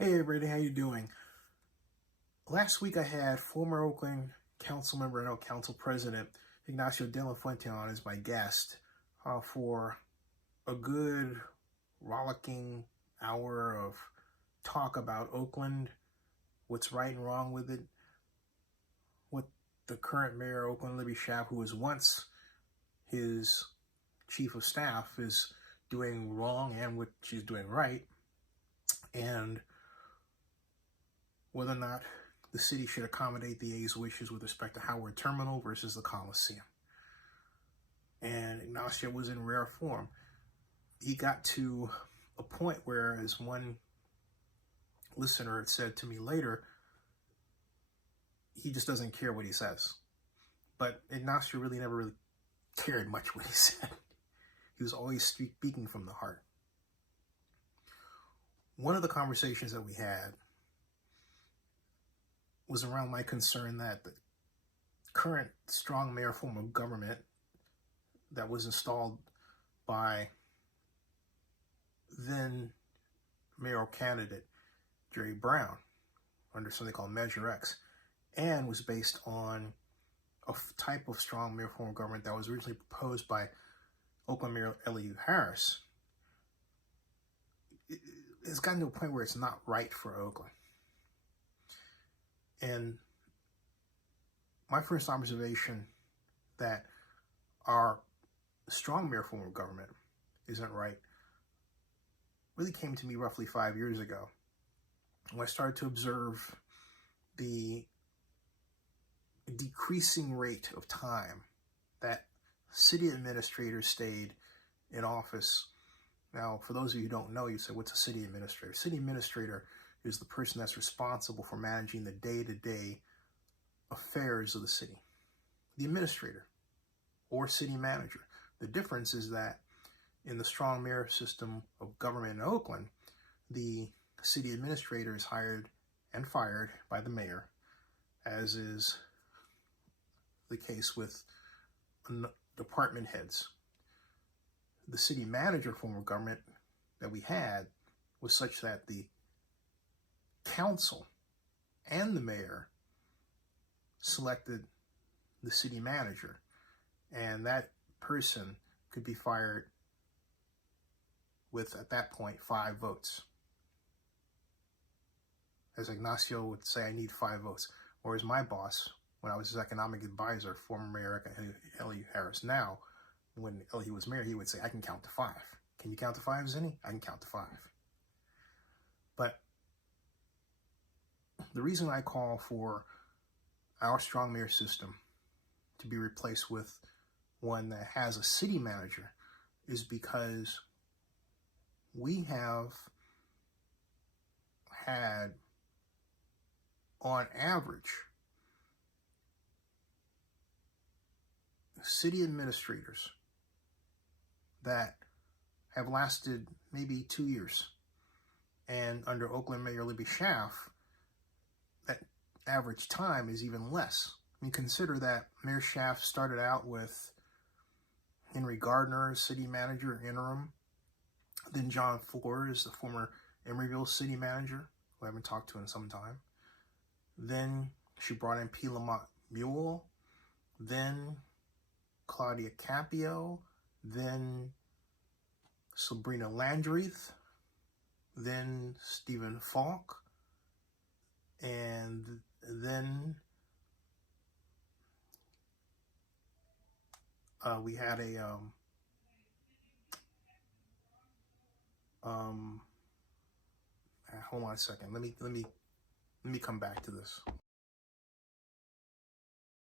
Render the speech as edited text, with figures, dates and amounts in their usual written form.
Hey everybody, how you doing? Last week I had former Oakland council member and council president Ignacio De La Fuente on as my guest for a good rollicking hour of talk about Oakland, what's right and wrong with it, what the current mayor of Oakland, Libby Schaaf, who was once his chief of staff, is doing wrong and what she's doing right, and whether or not the city should accommodate the A's wishes with respect to Howard Terminal versus the Coliseum. And Ignacio was in rare form. He got to a point where, as one listener had said to me later, he just doesn't care what he says. But Ignacio never cared much what he said. He was always speaking from the heart. One of the conversations that we had was around my concern that the current strong mayor form of government that was installed by then mayoral candidate Jerry Brown under something called Measure X, and was based on a type of strong mayor form of government that was originally proposed by Oakland Mayor L.U. Harris. It's gotten to a point where it's not right for Oakland. And my first observation that our strong mayor form of government isn't right really came to me roughly 5 years ago, when I started to observe the decreasing rate of time that city administrators stayed in office. Now, for those of you who don't know, you say, what's a city administrator? City administrator is the person that's responsible for managing the day-to-day affairs of the city. The administrator or city manager. The difference is that in the strong mayor system of government in Oakland, the city administrator is hired and fired by the mayor, as is the case with department heads. The city manager form of government that we had was such that the council and the mayor selected the city manager, and that person could be fired with, at that point, 5 votes. As Ignacio would say, I need 5 votes. Whereas my boss, when I was his economic advisor, former Mayor L.U. Harris, now, when L.U. was mayor, he would say, I can count to 5. Can you count to 5, Zinni? I can count to 5. But the reason I call for our strong mayor system to be replaced with one that has a city manager is because we have had, on average, city administrators that have lasted maybe 2 years. And under Oakland Mayor Libby Schaaf, that average time is even less. I mean, consider that Mayor Schaaf started out with Henry Gardner, city manager, interim. Then John Flores, the former Emeryville city manager, who I haven't talked to in some time. Then she brought in P. Lamont Mule. Then Claudia Capio. Then Sabrina Landreth. Then Stephen Falk. And then we had a hold on a second. Let me come back to this.